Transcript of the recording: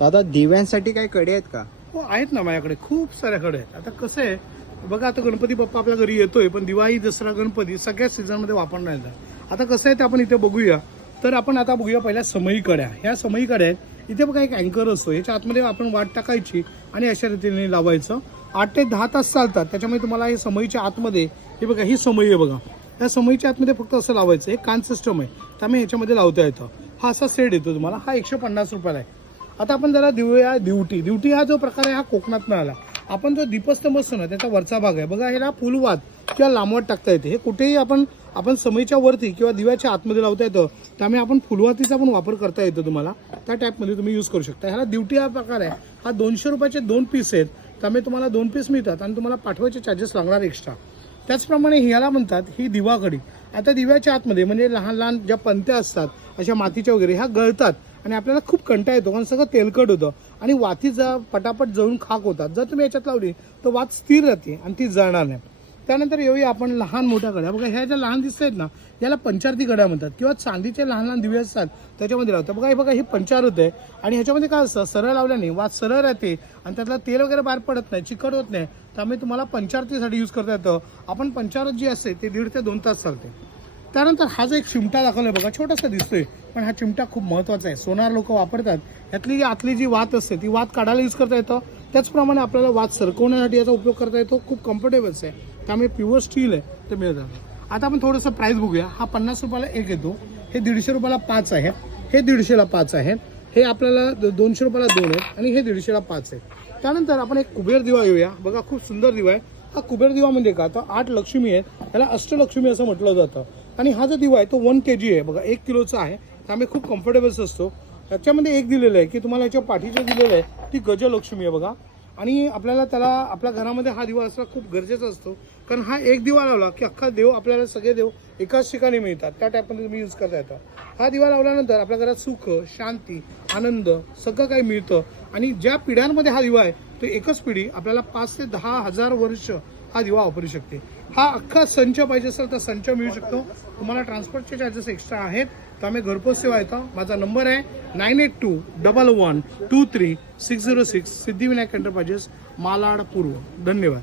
दादा दिव्यांसाठी काय कडे आहेत का? हो आहेत ना, माझ्याकडे खूप साऱ्या कडे आहेत. आता कसं आहे बघा, आता गणपती बाप्पा आपल्या घरी येतोय, पण दिवाळी दसरा गणपती सगळ्याच सीझनमध्ये वापरण्यात येतात. आता कसं आहे ते आपण इथे बघूया. तर आपण आता बघूया पहिल्या समई कड्या. ह्या समई कड्या आहेत. इथे बघा एक अँकर असतो, याच्या आतमध्ये आपण वाट टाकायची आणि अशा रीतीने लावायचं. 8 ते 10 तास चालतात. त्याच्यामुळे तुम्हाला हे समईच्या आतमध्ये, हे बघा ही समई आहे बघा, या समईच्या आतमध्ये फक्त असं लावायचं. हे कान सिस्टम आहे, त्यामुळे ह्याच्यामध्ये लावता येतं. हा असा सेट येतो तुम्हाला. हा 150 रुपयाला आहे. आता आपण जरा देऊया दिवटी हा जो प्रकार आहे हा कोकणातनं आला. आपण जो दीपस्तंभ असतो ना, त्याचा वरचा भाग आहे बघा, ह्याला फुलवात किंवा लांबवत टाकता येते. हे कुठेही आपण समईच्या वरती किंवा दिव्याच्या आतमध्ये लावता येतं. त्यामुळे आपण फुलवातीचा पण वापर करता येतो तुम्हाला. त्या टाईपमध्ये तुम्ही यूज करू शकता. ह्याला दिवटी हा प्रकार आहे. हा 200 रुपयाचे 2 पीस आहेत. त्यामुळे तुम्हाला 2 पीस मिळतात आणि तुम्हाला पाठवायचे चार्जेस लागणार एक्स्ट्रा. त्याचप्रमाणे ह्याला म्हणतात ही दिवाकडी. आता दिव्याच्या आतमध्ये म्हणजे लहान लहान ज्या पंत्या असतात अशा मातीच्या वगैरे, ह्या गळतात आणि आपल्याला खूप कंटाळा येतो, कारण सगळं तेलकट होतं आणि वातीचा पटापट जळून खाक होतात. जर तुम्ही याच्यात लावली तर वात स्थिर राहते आणि ती जळणार नाही. त्यानंतर येऊया आपण लहान मोठ्या गड्या. बघा ह्या ज्या लहान दिसत आहेत ना, याला पंचारती गड्या म्हणतात किंवा चांदीचे लहान लहान दिवे असतात त्याच्यामध्ये लावतात. बघा हे बघा, हे पंचार होते आणि ह्याच्यामध्ये काय असतं, सरळ लावल्याने वात सरळ राहते आणि त्यातला तेल वगैरे बाहेर पडत नाही, चिकट होत नाही. त्यामुळे तुम्हाला पंचारतीसाठी यूज करता येतं. आपण पंचारत जी असते ते 1.5 ते 2 तास चालते. त्यानंतर हा जो एक चिमटा दाखवलाय बघा, छोटासा दिसतोय, पण हा चिमटा खूप महत्त्वाचा आहे. सोनार लोक वापरतात. यातली जी आतली जी वात असते ती वात काढायला यूज करता येतं. त्याचप्रमाणे आपल्याला वात सरकवण्यासाठी याचा उपयोग करता येतो. खूप कम्फर्टेबलच आहे, त्यामुळे प्युअर स्टील आहे ते मिळतं. आता आपण थोडंसं प्राईस बघूया. हा 50 रुपयाला एक येतो. हे 150 रुपयाला 5 आहे. हे 150ला 5 आहे. हे आपल्याला 200 रुपयाला 2 आहेत आणि हे 150ला 5 आहे. त्यानंतर आपण एक कुबेर दिवा घेऊया. बघा खूप सुंदर दिवा आहे हा. कुबेर दिवा म्हणजे का, तर 8 लक्ष्मी आहेत. त्याला अष्टलक्ष्मी असं म्हटलं जातं. आणि हा जो दिवा आहे तो 1 kg आहे बघा, 1 किलोचा आहे. त्यामुळे खूप कम्फर्टेबल्स असतो. त्याच्यामध्ये एक दिलेलं आहे की तुम्हाला याच्या पाठीचे दिलेलं आहे ती गजलक्ष्मी आहे बघा. आणि आपल्याला त्याला आपल्या घरामध्ये हा दिवा असणं खूप गरजेचा असतो, कारण हा एक दिवा लावला की अख्खा देव, आपल्याला सगळे देव एकाच ठिकाणी मिळतात. त्या टाईपमध्ये तुम्ही यूज करता येतं. हा दिवा लावल्यानंतर आपल्या घरात सुख, शांती, आनंद सगळं काही मिळतं. आणि ज्या पिढ्यांमध्ये हा दिवा आहे तो एकच पिढी आपल्याला 5 ते 10 हजार वर्ष हा दिवा वापरू शकते. हा अख्खा संच पाहिजे असेल तर संच मिळू शकतो. तुम्हाला ट्रान्सपोर्टचे चार्जेस एक्स्ट्रा आहेत, त्यामुळे घरपोच सेवा येतं. माझा नंबर आहे 9821123606, सिद्धिविनायक एंटरप्राइजेस, मालाड पूर्व. धन्यवाद.